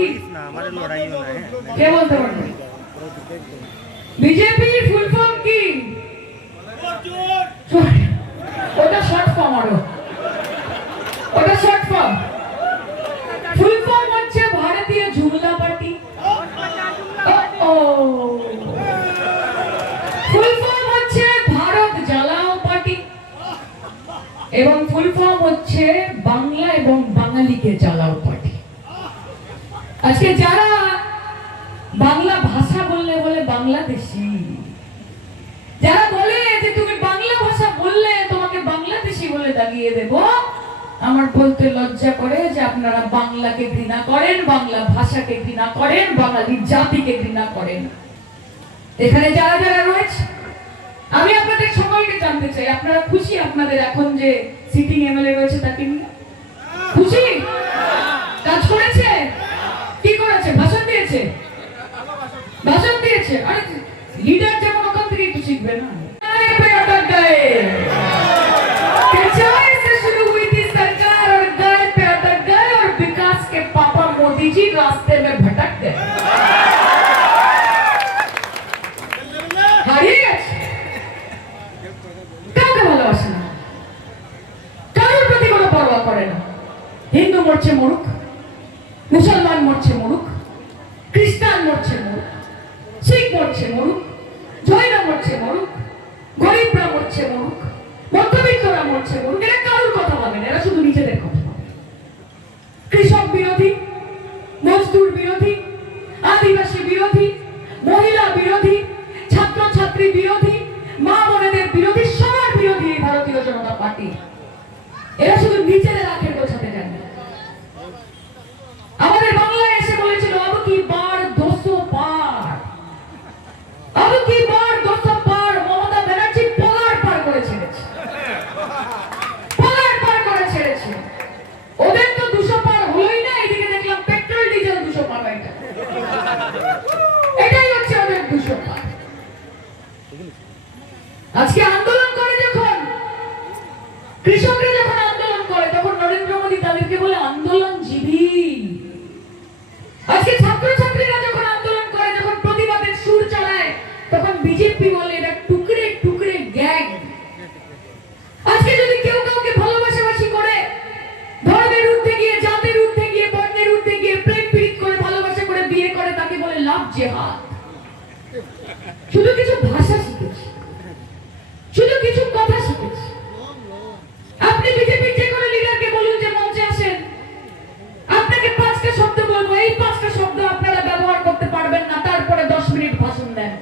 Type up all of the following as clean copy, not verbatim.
কি? কে বলতে পারবে? বিজেপির ফুল ফর্ম কি? ওটা শর্ট ফর্ম, আরো ওটা শর্ট ফর্ম। ফুল ফর্ম হচ্ছে ভারতীয় জনতা পার্টি। ফুল ফর্ম হচ্ছে ভারত জ্বালাও পার্টি এবং ফুল ফর্ম হচ্ছে বাংলা এবং বাঙালিকে জ্বালাও পার্টি। আজকে যারা বাংলা ভাষা বললে বলে বাংলাদেশি, যারা বলে যে তুমি বাংলা ভাষা বললে তোমাকে বাংলাদেশি বলে দাগিয়ে দেব, আমার বলতে লজ্জা করে যে আপনারা বাংলাকে ঘৃণা করেন, বাংলা ভাষাকে ঘৃণা করেন, বাঙালি জাতিকে ঘৃণা করেন। এখানে যারা যারা রয়েছে, আমি আপনাদের সকলকে জানতে চাই, আপনারা খুশি আপনাদের এখন যে সিটিং এমএলএ রয়েছে তাকে নিয়ে? খুশি? কাজ করেছে? কি করেছে? ভাষণ দিয়েছে? ভাষণ দিয়েছে। আরে লিডার যেমন ওখান থেকে একটু শিখবে না? जी रास्ते में भटक गए, হারিয়ে গেছে। কাউকে ভালোবাসে না, কারোর প্রতি কোনো পরোয়া করে না। হিন্দু মরছে মরুক, মুসলমান মরছে মরুক, খ্রিস্টান মরছে মরুক, শিখ মরছে মরুক, জৈন মরছে মরুক, গরিবরা মরছে মরুক, মধ্যবিত্তরা মরছে মরুক, এরা কারোর কথা ভাবে না, এরা শুধু নিজেদের কথা ভাবে। কৃষক বিরোধী, মজদুর বিরোধী, আদিবাসী বিরোধী, মহিলা বিরোধী, ছাত্র ছাত্রী বিরোধী, মা বোনেদের বিরোধী, সবার বিরোধী এই ভারতীয় জনতা পার্টি। এরা শুধু নিজেদের আখের গোছাতে জানে। আমাদের বাংলায় এসে বলেছিল আব কি বার 200 পার, আব কি বার 200 পার। মমতা ব্যানার্জি পলার পার করে ছেড়েছে, পলার পার করে ছেড়েছে। ওদের তো 200 পার হলোই না, এদিকে দেখলাম পেট্রোল ডিজেল 200 পার হয়। এটাই হচ্ছে ওদের 200 পার। আজকে আন্দোলন করে যখন, কৃষকরা যখন আন্দোলন করে, তখন নরেন্দ্র মোদী তাদেরকে বলে আন্দোলনজীবী। আজকে ছাত্রছাত্রীরা যখন আন্দোলন করে, যখন প্রতিবাদের সুর চালায়, তখন বিজেপি বলে এটা টুকরে টুকরে গ্যাং। আজকে যদি কেউ কাউকে ভালোবাসাবাসি করে, ধর্মের ঊর্ধ্বে গিয়ে, জাতির ঊর্ধ্বে গিয়ে, বর্ণের ঊর্ধ্বে গিয়ে প্রেম প্রীত করে, ভালোবাসা করে বিয়ে করে, তাকে বলে লাভ জেহাদ। শুধু কিছু ভাষা শিখেছে, শুধু কিছু কথা শিখেছে। আপনি বিজেপির যে কোনো লিডারকে বলুন যে মঞ্চে আসেন, আপনাকে 5টা শব্দ বলবো, এই 5টা শব্দ আপনারা ব্যবহার করতে পারবেন না, তারপরে 10 মিনিট ভাষণ দেন।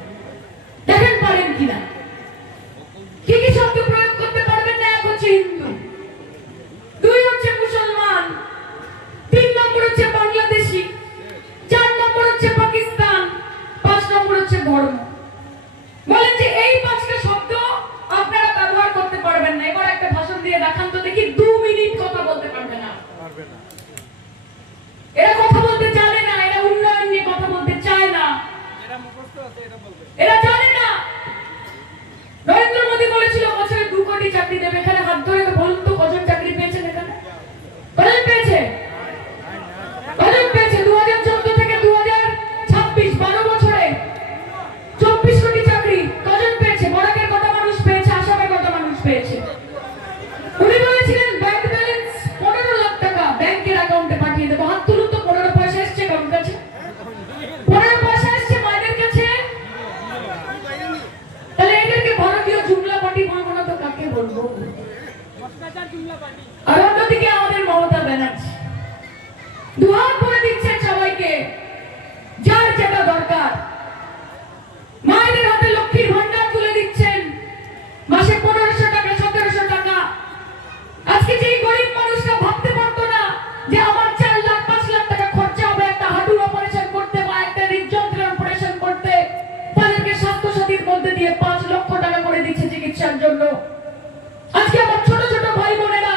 দেখেন পারেন কিনা। কি কি শব্দ প্রয়োগ করতে পারবেন না? এক হচ্ছে হিন্দু, 2 হচ্ছে মুসলমান, 3 নম্বর হচ্ছে বাংলাদেশি, 4 নম্বর হচ্ছে পাকিস্তান, 5 নম্বর হচ্ছে ধর্ম। বলেন যে এই 5টা শব্দ আপনারা ব্যবহার করতে পারবেন না। এবার একটা ভাষণ দিয়ে দেখান তো দেখি 2 মিনিট কথা বলতে পারবে না। এরা কথা বলতে জানে না, এরা উন্নয়ন নিয়ে কথা বলতে চায় না, এরা জানে না। নরেন্দ্র মোদী বলেছিল বছরে 2 কোটি চাকরি দেবে। এখানে হাত ধরে তো বলুন তো কজন চাকরি পেয়েছেন? এখানে কজন পেয়েছে? কজন পেয়েছে? 2014 থেকে 2026 12 বছরে 24 কোটি চাকরি কজন পেয়েছে? বরাকের কত মানুষ পেয়েছে? আসামের কত মানুষ পেয়েছে? উনি বলেছিলেন ব্যাংক ব্যালেন্স 15 লাখ টাকা ব্যাংকের অ্যাকাউন্টে পাঠিয়ে দেবো। হাত তুলুন তো, 15 পয়সা এসছে কারোর কাছে? 15 পয়সা এসছে মায়েদের কাছে? তাহলে এদেরকে ভারতীয় জুমলা পার্টি বলবো না তো কাকে বলবো? আর অন্যদিকে আমাদের মমতা ব্যানার্জি দুহাত ভরে দিচ্ছেন সবাইকে, যার যেটা দরকার। মায়েদের হাতে লক্ষ্মীর ভান্ডার তুলে দিচ্ছেন, মাসে 1500 টাকা, 1700 টাকা। আজকে যেই গরিব মানুষটা ভাবতে পারতো না যে আমার 4 লাখ 5 লাখ টাকা খরচা হবে একটা হাঁটুর অপারেশন করতে বা একটা হৃদযন্ত্রের অপারেশন করতে, তাদেরকে স্বাস্থ্য সাথীর মধ্যে দিয়ে 5 লক্ষ টাকা করে দিচ্ছে চিকিৎসার জন্য। আজকে আমার ছোট ছোট ভাই বোনেরা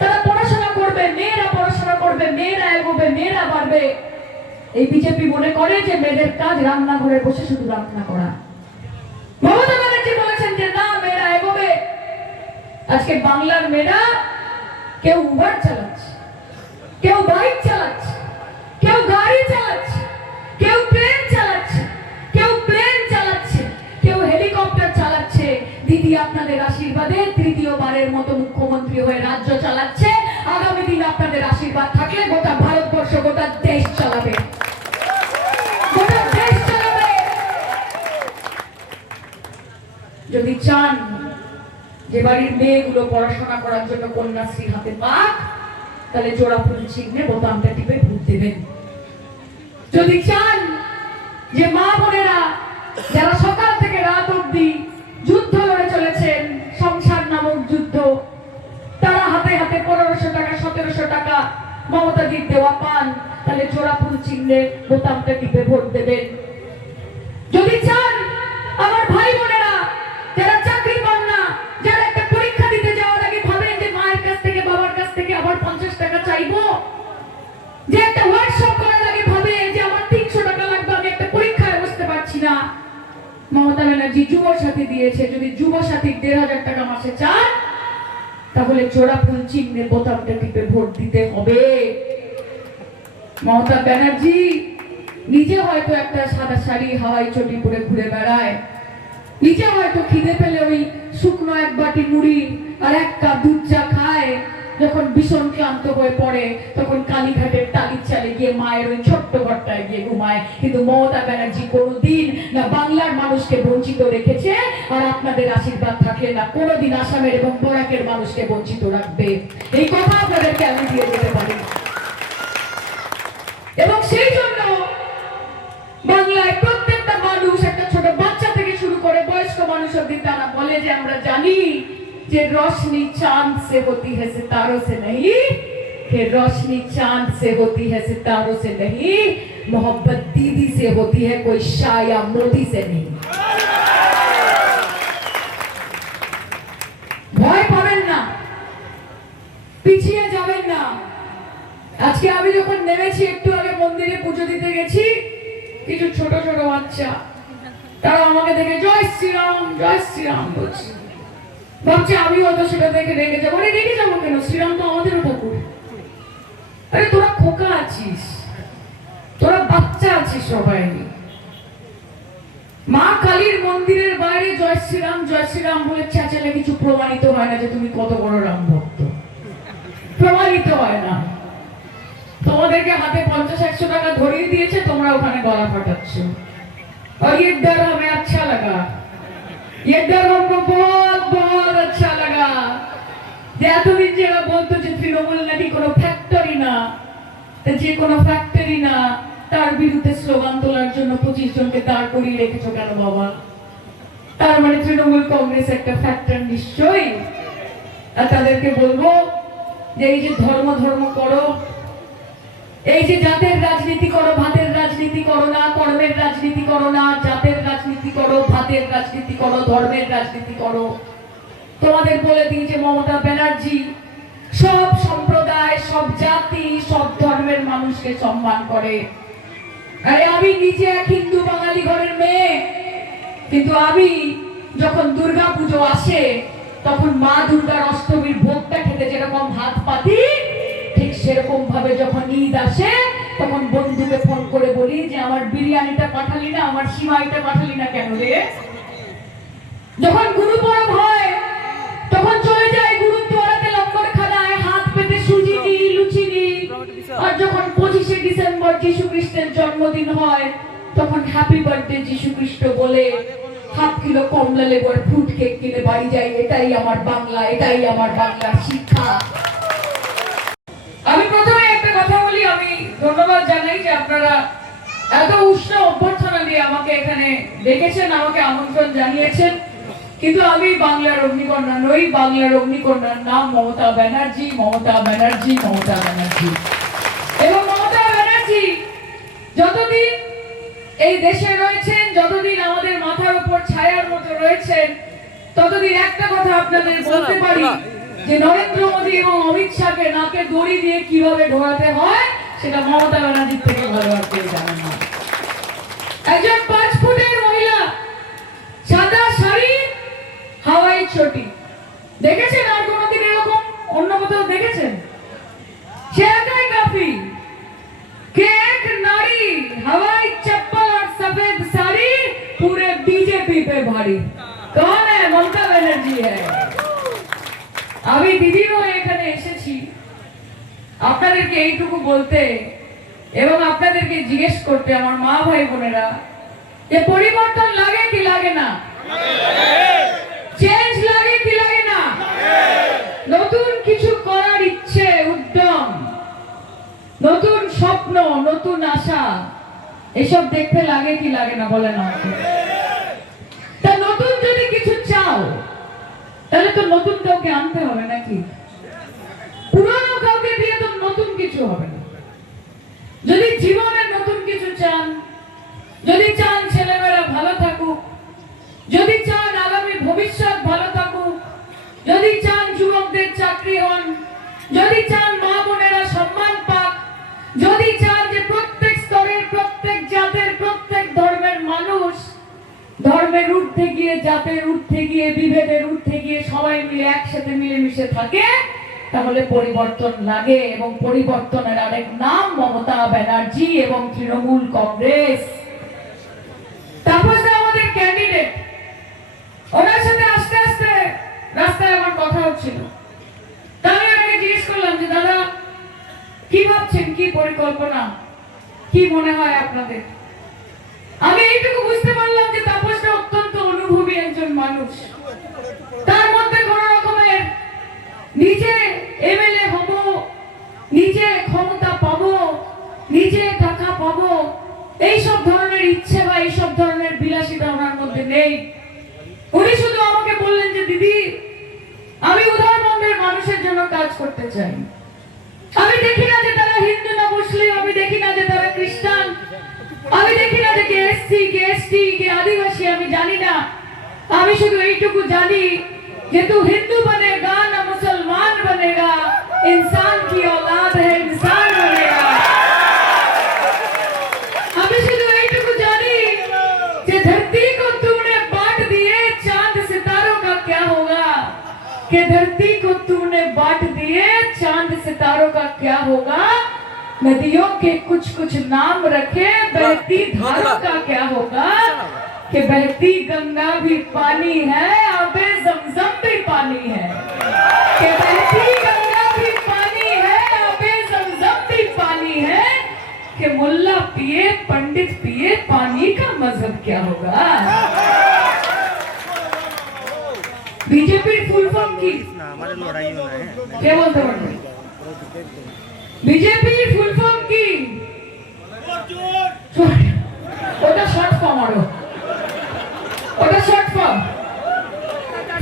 তারা পড়াশোনা করবে, মেয়েরা পড়াশোনা করবে, মেয়েরা এগোবে, মেয়েরা বাড়বে। এই বিজেপি মনে করে যে মেয়েদের কাজ রান্নাঘরে বসে শুধু রান্না করা। মমতা ব্যানার্জি বলেছেন যে না, মেয়েরা এগোবে। আজকে বাংলার মেয়েরা কেউ উবার চালাচ্ছে, কেউ বাইক চালাচ্ছে, কেউ গাড়ি চালাচ্ছে। মন্ত্রী হয়ে রাজ্য চালাচ্ছে। আগামী দিন আপনাদের আশীর্বাদ থাকলে গোটা ভারতবর্ষ, গোটা দেশ চালাবে, গোটা দেশ চালাবে। যদি চান যে বাড়ির মেয়েগুলো পড়াশোনা করার জন্য কন্যাশ্রী হাতে পাক, তাহলে জোড়া ফুল চিহ্নে বোতামটা টিপে ভোট দেবেন। যদি চান যে মা বোনেরা যারা সকাল থেকে রাত অবধি যুদ্ধ লড়ে চলেছেন, সংসার নামক যুদ্ধ, তারা হাতে হাতে 1500 টাকা 1700 টাকা মমতাজির দেওয়া পান, তাহলে জোড়া ফুল চিহ্নে বোতামটা টিপে ভোট দেবেন। যদি চান আমার ভাই বোনেরা যারা চাকরি পান না, যারা একটা পরীক্ষা দিতে যাওয়ার আগে ভাবেন যে মায়ের কাছ থেকে বাবার কাছ থেকে আবার 50 টাকা চাইবো, যে একটা ওয়ার্কশপ করার আগে ভাবে যে আমার 300 টাকা লাগবে, আমি একটা পরীক্ষায় বসতে পারছি না, মমতা ব্যানার্জি যুব সাথী দিয়েছে। যদি যুব সাথীর 1500 টাকা মাসে চান, তাহলে জোড়া ফুল চিহ্নে বোতামটা টিপে ভোট দিতে হবে। মমতা ব্যানার্জি নিজে হয়তো একটা সাদা শাড়ি হাওয়াই চটি পরে ঘুরে বেড়ায়, নিজে হয়তো খিদে পেলে ওই শুকনো এক বাটি মুড়ি আর এক কাপ দুধ চা খায়, যখন ভীষণ ক্লান্ত হয়ে পড়ে তখন কালীঘাটের টালির চালে গিয়ে মায়ের ওই ছোট্ট ঘরটায় গিয়ে ঘুমায়। কিন্তু মমতা ব্যানার্জি কোনোদিন না বাংলার মানুষকে বঞ্চিত রেখেছে, আর আপনাদের আশীর্বাদ থাকলে না কোনোদিন আসামের এবং বরাকের মানুষকে বঞ্চিত রাখবে। এই কথা আপনাদেরকে আমি দিয়ে যেতে পারি। এবং সেই জন্য বাংলায় প্রত্যেকটা মানুষ, একটা ছোট বাচ্চা থেকে শুরু করে বয়স্ক মানুষ অব্দি, তারা বলে যে আমরা জানি যে रोशनी चांद से होती है सितारों से नहीं, कि रोशनी चांद से होती है सितारों से नहीं, मोहब्बत दीदी से होती है कोई शाह या मोदी से नहीं। ভয় পাবেন না, পিছিয়ে যাবেন না। আজকে আমি যখন নেমেছি, একটু আগে মন্দিরে পুজো দিতে গেছি, কিছু ছোট ছোট বাচ্চা তারা আমাকে দেখে জয় শ্রীরাম বলছে। ভাবছি আমি হয়তো সেটা দেখে রেগে যাবো। আরে রেগে যাবো কেন? শ্রীরাম তো আমাদেরও ঠাকুর। আরে তোরা খোকা আছিস, তোরা বাচ্চা আছিস সবাই। মা কালীর মন্দিরের বাইরে জয় শ্রীরাম বলে চেঁচালে কিছু প্রমাণিত হয় না যে তুমি কত বড় রাম ভক্ত, প্রমাণিত হয় না। তোমাদেরকে হাতে 50-100 টাকা ধরিয়ে দিয়েছে, তোমরা ওখানে গলা ফাটাচ্ছ। और ये डर हमें अच्छा लगा, ये डर हमको बहुत बहुत अच्छा लगा। এতদিন যারা বলতো যে তৃণমূল নাকি কোনো ফ্যাক্টরি না, যে কোনো ফ্যাক্টরি না, তার বিরুদ্ধে স্লোগান তোলার জন্য 25 জনকে দাঁড় করিয়ে রেখেছো কেন বাবা? তার মানে তৃণমূল কংগ্রেস একটা ফ্যাক্টর নিশ্চয়ই। আর তাদেরকে বলবো যে এই যে ধর্ম করো, এই যে জাতের রাজনীতি করো, ভাতের রাজনীতি করো না, কর্মের রাজনীতি করো না, জাতের রাজনীতি করো, ভাতের রাজনীতি করো, ধর্মের রাজনীতি করো। তোমাদের বলে দিই যে মমতা ব্যানার্জি সব সম্প্রদায়, সব জাতি, সব ধর্মের মানুষকে সম্মান করে। আরে আমি নিজে এক হিন্দু বাঙালি ঘরের মেয়ে, কিন্তু আমি যখন দুর্গা পুজো আসে তখন মা দুর্গার অষ্টমীর ভোগটা খেতে যেরকম হাত পাতি, ঠিক সেরকম ভাবে যখন ঈদ আসে তখন বন্ধুকে ফোন করে বলি যে আমার বিরিয়ানিটা পাঠালি না, আমার সিমাইটা পাঠালি না কেন রে? যখন গুরু পরব হয় তখন চলে যায় গুরুদ্বারাতে লঙ্গর খানায়, হাত পেতে সুজি নিই, লুচি নিই। আর যখন 25শে ডিসেম্বর যিশু খ্রিস্টের জন্মদিন হয় তখন হ্যাপি বার্থডে যিশু খ্রিস্ট বলে হাফ কিলো কমলা লেবুর ফ্রুট কেক কিনে বাড়ি যাই। এটাই আমার বাংলা, এটাই আমার বাংলার শিক্ষা। আমি প্রথমে একটা কথা বলি, আমি ধন্যবাদ জানাই যে আপনারা এত উষ্ণ অভ্যর্থনা দিয়ে আমাকে এখানে ডেকেছেন, আমাকে আমন্ত্রণ জানিয়েছেন। কিন্তু আমি বাংলার অগ্নিকন্যা নই, বাংলার অগ্নিকন্যার নাম মমতা ব্যানার্জি, মমতা ব্যানার্জি, মমতা ব্যানার্জি। এবং মমতা ব্যানার্জি যতদিন এই দেশে রয়েছেন, যতদিন আমাদের মাথার উপর ছায়ার মতো রয়েছেন, ততদিন একটা কথা আপনাদের বলতে পারি যে নরেন্দ্র মোদী এবং অমিত শাহকে নাকে দড়ি দিয়ে কিভাবে ঢোকাতে হয় সেটা মমতা ব্যানার্জির থেকে ভালো আর কেউ জানে না। একজন 5 ফুটের মহিলা, সাদা শাড়ি, হাওয়াই চটি, দেখেছেন আর কোনোদিন এরকম অন্য কোথাও দেখেছেন? সে একাই কাফি कि एक नारी हवाई चप्पल और सफेद साड़ी पूरे बीजेपी पे भारी। कौन है? ममता बनर्जी है। আমি দিদিও এখানে এসেছি আপনাদেরকে এইটুকু বলতে এবং আপনাদেরকে জিজ্ঞেস করতে, আমার মা ভাই বোনেরা, যে পরিবর্তন লাগে কি লাগে না? চেঞ্জ লাগে কি লাগে না? নতুন কিছু করার ইচ্ছে, উদ্যম, নতুন স্বপ্ন, নতুন আশা, এসব দেখতে লাগে কি লাগে না বলেন আমাকে? তা নতুন যদি কিছু চাও তাহলে তো নতুন কাউকে আনতে হবে নাকি? পুরনো কাউকে দিয়ে তো নতুন কিছু হবে না। যদি জীবনে নতুন কিছু চান, যদি চান ছেলেমেয়েরা ভালো থাকুক, যদি চান আগামী ভবিষ্যৎ ভালো থাকুক, যদি চান যুবকদের চাকরি হন, যদি চান মা বোনেরা সম্মান পাক, যদি চান যে প্রত্যেক স্তরের, প্রত্যেক জাতের, প্রত্যেক ধর্মের মানুষ ধর্মের ঊর্ধ্বে গিয়ে, জাতের ঊর্ধ্বে গিয়ে, বিভেদের ঊর্ধ্বে গিয়ে সবাই মিলে একসাথে মিলেমিশে থাকে, তাহলে পরিবর্তন লাগে। এবং পরিবর্তনের আরেক নাম মমতা ব্যানার্জি এবং তৃণমূল কংগ্রেস। তাপস দা আমাদের ক্যান্ডিডেট, ওনার সাথে আস্তে আস্তে রাস্তায় আমার কথা হচ্ছিল। তাহলে ওনাকে জিজ্ঞেস করলাম যে দাদা কি ভাবছেন, কি পরিকল্পনা, কি মনে হয় আপনাদের? আমি এইটুকু বুঝতে পারলাম যে তাপসটা অত্যন্ত অনুভবী একজন মানুষ। তার মধ্যে কোন রকমের নিজে এমএলএ হব, নিজে ক্ষমতা পাবো, নিজে টাকা পাবো, এইসব ধরনের ইচ্ছে বা এইসব ধরনের বিলাসিতা ওনার মধ্যে নেই। উনি শুধু আমাকে বললেন যে দিদি আমি উদারবন্দের মানুষের জন্য কাজ করতে চাই। আমি দেখি না যে তারা হিন্দু না মুসলিম, আমি দেখি না যে তারা খ্রিস্টান, আমি দেখি না যে কে এসসি, কে এসটি, কে আদিবাসী, আমি জানি না। আমি শুধু এইটুকু জানি যে तू हिंदू बनेगा ना मुसलमान बनेगा, इंसान की औलाद है, इंसान बनेगा। আমি শুধু এইটুকু জানি যে धरती को तूने बांट दिए, चांद सितारों का क्या होगा, कि धरती को तूने बांट दिए, चांद सितारों का क्या होगा, नदियों के कुछ कुछ नाम रखे, बहती धारों का क्या होगा, कि बहती गंगा भी पानी है, आबे जमजम भी पानी है, कि बहती गंगा भी पानी है, आबे जमजम भी पानी है, कि मुल्ला पिए पंडित पिए, पानी का मजहब क्या होगा। बीजेपी फुल फॉर्म की क्या बोलते हैं? बीजेपी फुल फॉर्म की ওটা শর্ট ফর্ম, ওটা শর্ট ফর্ম।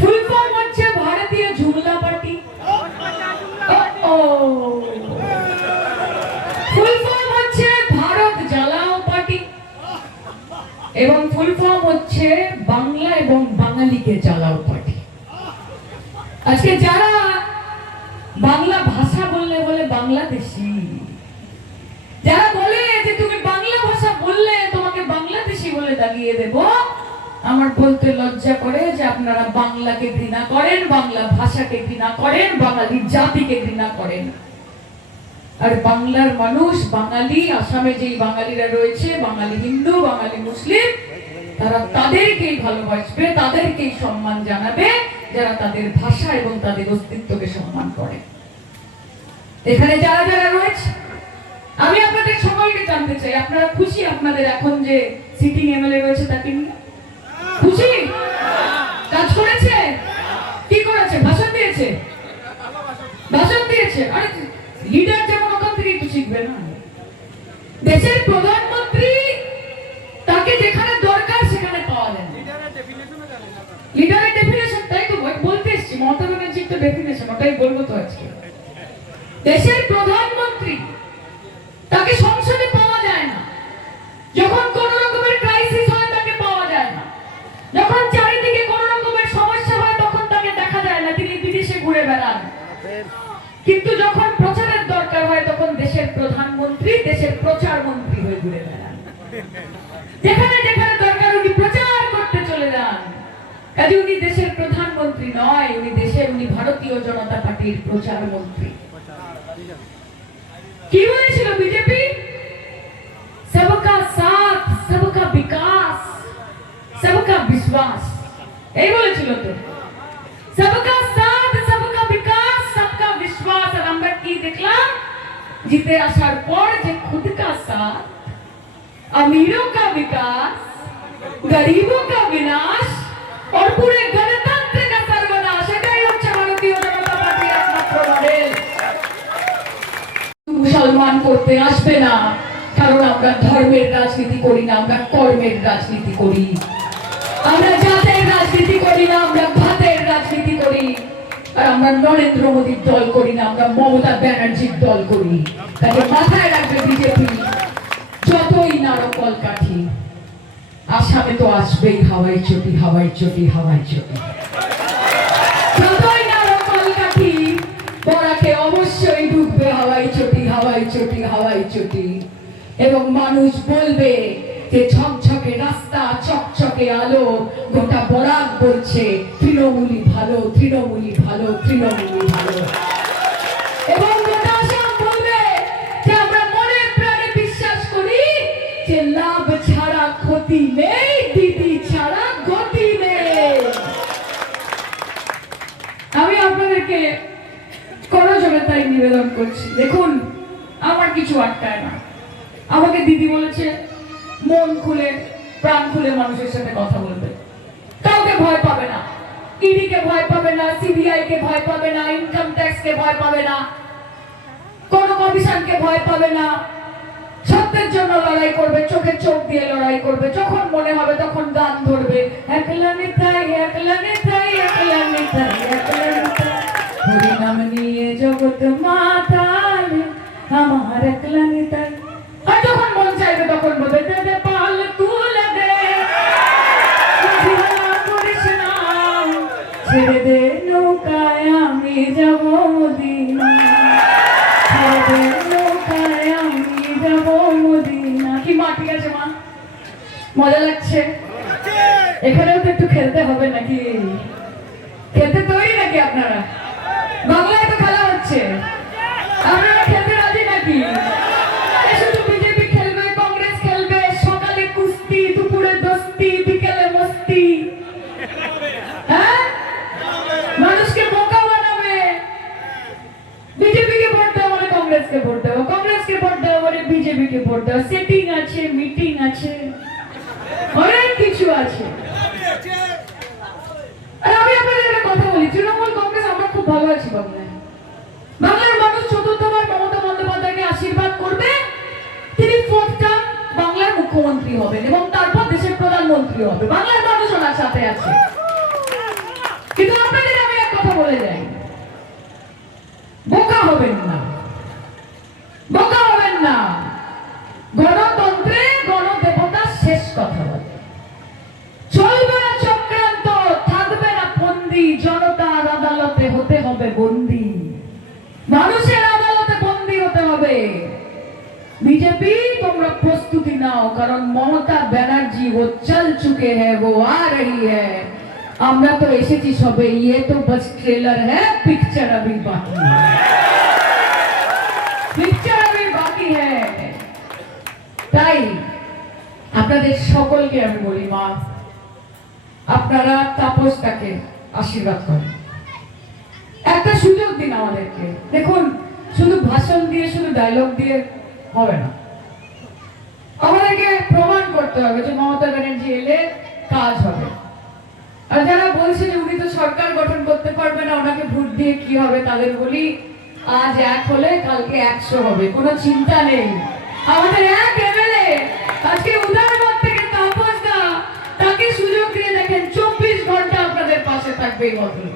ফুল ফর্ম হচ্ছে ভারতীয় জুমলা পার্টি। ফুল ফর্ম হচ্ছে ভারত জ্বালাও পার্টি এবং ফুল ফর্ম হচ্ছে বাংলা এবং বাঙালিকে জ্বালাও পার্টি। আজকে যারা বাংলা ভাষা বললে বলে বাংলাদেশি, যারা বলে যে তুমি বাংলা ভাষা বললে তোমাকে বাংলাদেশি বলে দাগিয়ে দেব, আমার বলতে লজ্জা করে যে আপনারা বাংলাকে ঘৃণা করেন, বাংলা ভাষাকে ঘৃণা করেন, বাঙালি জাতিকে ঘৃণা করেন। আর বাংলার মানুষ, বাঙালি, আসামে যেই বাঙালিরা রয়েছে, বাঙালি হিন্দু, বাঙালি মুসলিম, তারা তাদেরকেই ভালোবাসবে, তাদেরকেই সম্মান জানাবে যারা তাদের ভাষা এবং তাদের অস্তিত্বকে সম্মান করে। এখানে যারা যারা রয়েছে, আমি আপনাদের সকলকে জানতে চাই, আপনারা খুশি আপনাদের এখন যে সিটিং এমএলএ রয়েছে তাকে নিয়ে? খুশি? কাজ করেছে? কি করেছে? ভাষণ দিয়েছে? ভাষণ দিয়েছে। আরে লিডার যেমন ওখান থেকে একটু শিখবে না? দেশের প্রধানমন্ত্রী তাকে যেখানে দরকার সেখানে পাওয়া যায়। লিডারের ডেফিনেশন, তাই তো বলতে এসছি, মমতা ব্যানার্জির তো ডেফিনেশন, ওটাই বলবো তো আজকে। দেশের প্রধানমন্ত্রী তাকে সংসদে পাওয়া যায় না, যখন কোন রকমের ক্রাইসিস হয় তাকে পাওয়া যায় না, যখন চারিদিকে কোন রকমের সমস্যা হয় তখন তাকে দেখা যায় না, তিনি বিদেশে ঘুরে বেড়ান। কিন্তু যখন প্রচারের দরকার হয় তখন দেশের প্রধানমন্ত্রী দেশের প্রচার মন্ত্রী হয়ে ঘুরে বেড়ান। যেখানে যেখানে দরকার উনি প্রচার করতে চলে যান। কাজে উনি দেশের প্রধানমন্ত্রী নয়, উনি ভারতীয় জনতা পার্টির প্রচার মন্ত্রী। কি বলেছিল বিজেপি? सबका साथ, सबका विकास, सबका विश्वास, এই বলেছিল তো। सबका साथ, सबका विकास, जीते आसार पर जे खुद का साथ, अमीरों का विकास, गरीबों का विनाश और पूरे गणतंत्र का सर्वनाश, এটাই হচ্ছে ভারতীয় জনতা পার্টির একমাত্র মডেল। মুসলমান করতে আসবে না, কারণ আমরা ধর্মের রাজনীতি করি না, আমরা কর্মের রাজনীতি করি। আমরা জাতের রাজনীতি করি না, আমরা ভাতের রাজনীতি করি। আর আমরা নরেন্দ্র মোদীর দল করি না, আমরা মমতা ব্যানার্জির দল করি। তাকে মাথায় রাখবে বিজেপি, যতই নাড়ো কলকাঠি, আসামে তো আসবেই হাওয়াই চটি, হাওয়াই চটি, হাওয়াই চটি। যতই নাড়ো কলকাঠি, বরাকে অবশ্যই ঢুকবে হাওয়াই চটি, হাওয়াই চটি, হাওয়াই চটি। এবং মানুষ বলবে যে ঝকঝকে রাস্তা, চকচকে আলো, গোটা বরাক বলছে তৃণমূলই ভালো, তৃণমূলই ভালো, তৃণমূলই ভালো। এবং গোটা আসাম বলবে যে আমরা মনে প্রাণে বিশ্বাস করি যে লাভ ছাড়া ক্ষতি নেই, দিদি ছাড়া গতি নেই। আমি আপনাদেরকে করজোড়ে তাই নিবেদন করছি, দেখুন আমার কিছু আটকায় না। আমাকে দিদি বলেছে মন খুলে প্রাণ খুলে মানুষের সাথে কথা বলবে, কাউকে ভয় পাবে না, ইডি কে ভয় পাবে না, সিবিআই কে ভয় পাবে না, ইনকাম ট্যাক্স কে ভয় পাবে না, কোন কমিশন কে ভয় পাবে না। সত্যের জন্য লড়াই করবে, চোখে চোখ দিয়ে লড়াই করবে। যখন মনে হবে তখন গান ধরবে, একলা নেতাই, একলা নেতাই, একলা নেতাই, একলা নেতাই, হরি নাম নিয়ে জগৎ মাতাল আমার একলা নেতাই। আর যখন মন চাইবে তখন বলবে দে দে পাল তুলে দে, করিস না, ছেড়ে দে নৌকায় আমি যাব মদিনা, ছেড়ে দে নৌকায় আমি যাব মদিনা। কি মা ঠিক আছে মা? মজা লাগছে? এখানেও তো একটু খেলতে হবে নাকি? খেলতে তৈরি নাকি আপনারা? বাংলায় তো খেলা হচ্ছে, আপনারা খেলতে রাজি নাকি? সেটিং আছে, মিটিং আছে, অনেক কিছু আছে। আর আমি আপনাদের একটা কথা বলি, তৃণমূল কংগ্রেস আমরা খুব ভালো আছি বাংলায়। বাংলার মানুষ চতুর্থবার মমতা বন্দ্যোপাধ্যায়কে আশীর্বাদ করবে, তিনি ফোর্থ টার্ম বাংলার মুখ্যমন্ত্রী হবেন এবং তারপর দেশের প্রধানমন্ত্রী হবে। বাংলার মানুষ ওনার সাথে আছে। কিন্তু আপনাদের আমি এক কথা বলে যাই, বোকা হবেন না, বোকা হবেন না। গণতন্ত্রে গণদেবতা শেষ কথা বলে, চলবে না চক্রান্ত, থাকবে না বন্দি, জনতার আদালতে হতে হবে বন্দি, মানুষের আদালতে বন্দি হতে হবে। বিজেপি তোমরা প্রস্তুতি নাও, কারণ মমতা ব্যানার্জি ও চল চুকে হ্যায়, ও আ রহি হ্যায়। আমরা তো এসেছি সবে, ये तो बस ट्रेलर है, पिक्चर अभी बाकी है, पिक्चर अभी बाकी है। তাই আপনাদের সকলকে আমি বলি, মা আপনারা তাপসটাকে আশীর্বাদ করেন, একটা সুযোগ দিন আমাদেরকে। দেখুন শুধু ভাষণ দিয়ে, শুধু ডায়লগ দিয়ে হবে না, আমাদেরকে প্রমাণ করতে হবে যে মমতা ব্যানার্জি এলে কাজ হবে। আর যারা বলছে যে উনি তো সরকার গঠন করতে পারবে না, ওনাকে ভোট দিয়ে কি হবে, তাদের বলি আজ 1 হলে কালকে 100 হবে, কোনো চিন্তা নেই। আমাদের এক এমএলএ আজকে উদাহরণ থেকে তাপস দা, তাকে সুযোগ দিয়ে দেখেন 24 ঘন্টা আপনাদের পাশে থাকবে এই বদলে,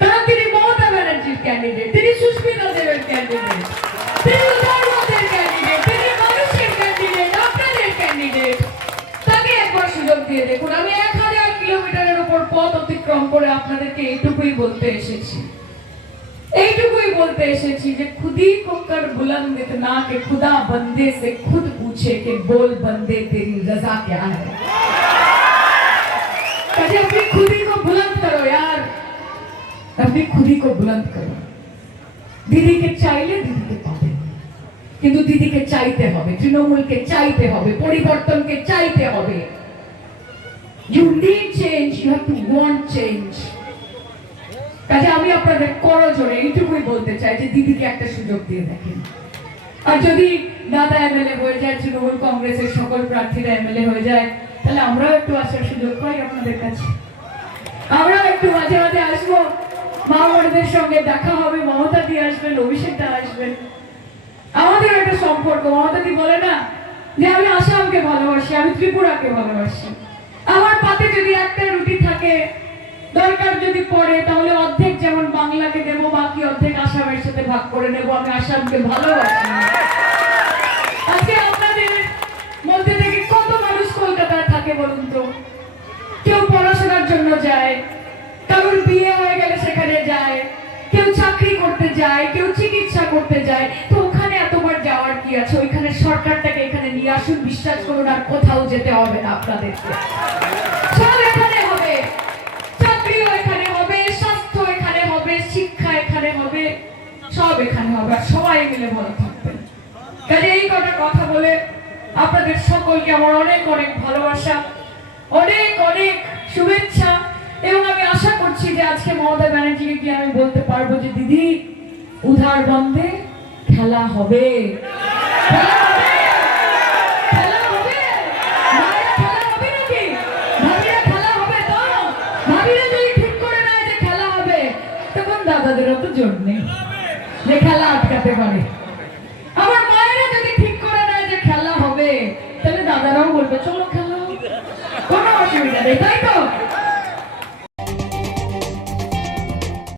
কারণ তিনি মমতা ব্যানার্জির ক্যান্ডিডেট, তিনি সুস্মিতা দেবের ক্যান্ডিডেট, তিনি উদাহরণের ক্যান্ডিডেট, তিনি মানুষের ক্যান্ডিডেট, আপনাদের ক্যান্ডিডেট। তাকে একবার সুযোগ দিয়ে দেখুন। আমি 1000 কিলোমিটারের উপর পথ অতিক্রম করে আপনাদেরকে এইটুকুই বলতে এসেছি, এইটুকুই বলতে এসেছি যে खुदी को कर बुलंद इतना कि खुदा बंदे से खुद पूछे कि बोल बंदे तेरी रजा क्या है। कभी अपनी खुदी को बुलंद करो यार, अपनी खुदी को बुलंद करो। দিদিকে চাইলে দিদিকে পাবে, কিন্তু দিদিকে চাইতে হবে, তৃণমূলকে চাইতে হবে, পরিবর্তনকে চাইতে হবে। You need change, you have to want change। কাজে আমি আপনাদের করজোড়ে এইটুকুই বলতে চাই যে দিদিকে একটা সুযোগ দিয়ে দেখেন। আর যদি দাদা এমএলএ হয়ে যায়, তৃণমূল কংগ্রেসের সকল প্রার্থীরা এমএলএ হয়ে যায়, তাহলে আমরাও একটু আসার সুযোগ পাই আপনাদের কাছে। আমরাও একটু মাঝে মাঝে আসবো, মা বোনদের সঙ্গে দেখা হবে, মমতা দি আসবেন, অভিষেক দা আসবেন, আমাদের একটা সম্পর্ক। মমতা দি বলে না যে আমি আসামকে ভালোবাসি, আমি ত্রিপুরাকে ভালোবাসি। আমার পাতে যদি একটা রুটি থাকে, দরকার যদি পড়ে, তাহলে অর্ধেক যেমন বাংলাকে দেবো, বাকি অর্ধেক আসামের সাথে ভাগ করে নেবো। আমি আসামকে ভালোবাসি। আজকে আপনাদের মধ্যে থেকে কত মানুষ কলকাতায় থাকে বলুন তো? কেউ পড়াশোনার জন্য যায়, কারোর বিয়ে হয়ে গেলে সেখানে যায়, কেউ চাকরি করতে যায়, কেউ চিকিৎসা করতে যায়। তো ওখানে এতবার যাওয়ার কি আছে? ওইখানে সরকারটাকে এখানে নিয়ে আসুন, বিশ্বাস করুন আর কোথাও যেতে হবে না আপনাদেরকে। সব এখানে হবে, চাকরিও এখানে হবে, স্বাস্থ্য এখানে হবে, শিক্ষা এখানে হবে, সব এখানে হবে, আর সবাই মিলে ভালো থাকবেন। কাজে এই কটা কথা বলে আপনাদের সকলকে আমার অনেক অনেক ভালোবাসা, অনেক অনেক শুভেচ্ছা, এবং আমি আশা করছি যে আজকে মমতা ব্যানার্জিকে গিয়ে আমি বলতে পারবো যে দিদি, উধার বন্ধে খেলা হবে, খেলা হবে, খেলা হবে। মায়েরা খেলা হবে নাকি? ভাবিরা খেলা হবে তো? ভাবিরা যদি ঠিক করে নেয় যে খেলা হবে, তখন দাদাদেরও তো জোর নেই যে খেলা আটকাতে পারে। আমার মায়েরা যদি ঠিক করে নেয় যে খেলা হবে, তাহলে দাদারাও বলবে চলো খেলা হবে, কোনো অসুবিধা নেই, তাই তো?